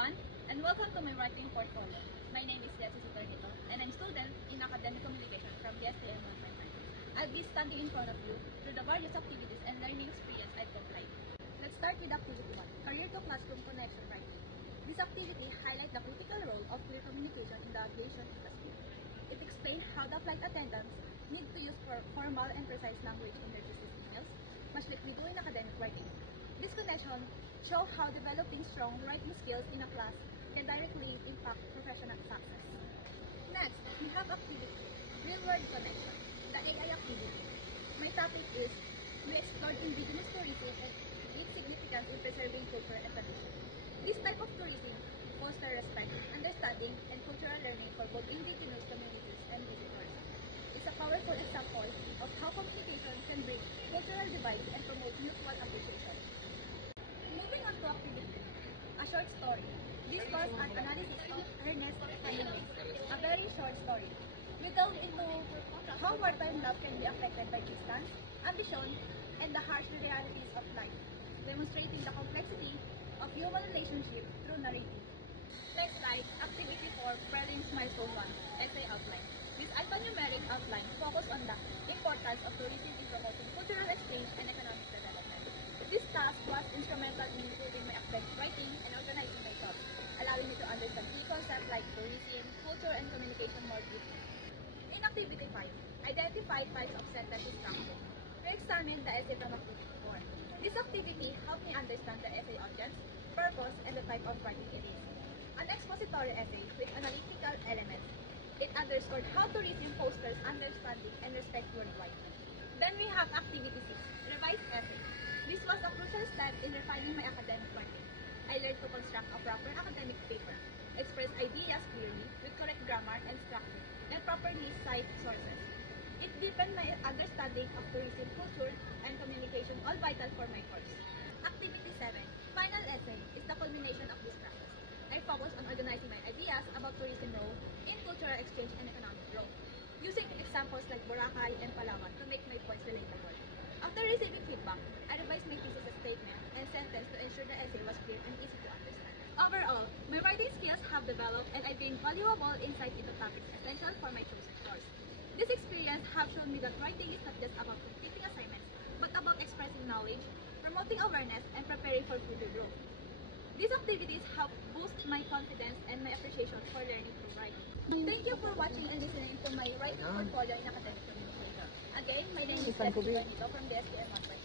everyone, and welcome to my writing portfolio. My name is Jessie Sutarhito, and I'm a student in academic communication from the STM 155. I'll be standing in front of you through the various activities and learning experience I've applied. Let's start with Activity 1, Career to Classroom Connection Writing. This activity highlights the critical role of clear communication in the aviation industry. It explains how the flight attendants need to use formal and precise language in their business emails, much like we do in academic writing. This connection shows how developing strong writing skills in a class can directly impact professional success. Next, we have activity, real-world connection, the AI activity. My topic is, we explored indigenous tourism and its significance in preserving culture and tradition. This type of tourism fosters respect, understanding, and cultural learning for both indigenous communities and visitors. It's a powerful example of how communication can bridge cultural divides and promote mutual appreciation. Moving on to activity, a short story. This was an analysis of Ernest Hemingway, a very short story. We delve into how wartime love can be affected by distance, ambition, and the harsh realities of life, demonstrating the complexity of human relationship through narrative. Next slide, Activity 4, Prelims Milestone 1, Essay Outline. This alphanumeric outline focuses on the importance of tourism in promoting cultural exchange and economic development. This task was instrumental in improving my academic writing and organizing my thoughts, allowing me to understand key concepts like tourism, culture, and communication more deeply. In Activity 5, identify types of sentence structure. We examined the essay from Activity 4. This activity helped me understand the essay audience, purpose, and the type of writing it is. An expository essay with analytical elements. It underscored how tourism fosters understanding and respect worldwide. Then we have Activity 6, Revised Essay. This was a crucial step in refining my academic writing. I learned to construct a proper academic paper, express ideas clearly with correct grammar and structure, and properly cite sources. It deepened my understanding of tourism culture and communication, all vital for my course. Activity 7, Final Essay, is the culmination of this process. I focused on organizing my ideas about tourism role in cultural exchange and economic growth, using examples like Boracay and Palawan to make my points relatable. After receiving feedback, I revised my thesis statement and sentence to ensure the essay was clear and easy to understand. Overall, my writing skills have developed and I gained valuable insight into topics essential for my chosen course. This experience has shown me that writing is not just about completing assignments, but about expressing knowledge, promoting awareness, and preparing for future growth. These activities help boost my confidence and my appreciation for learning through writing. Thank you for watching and listening to my writing portfolio in academic communication. Again, my name is Jessie Sutarhito from the STM 155.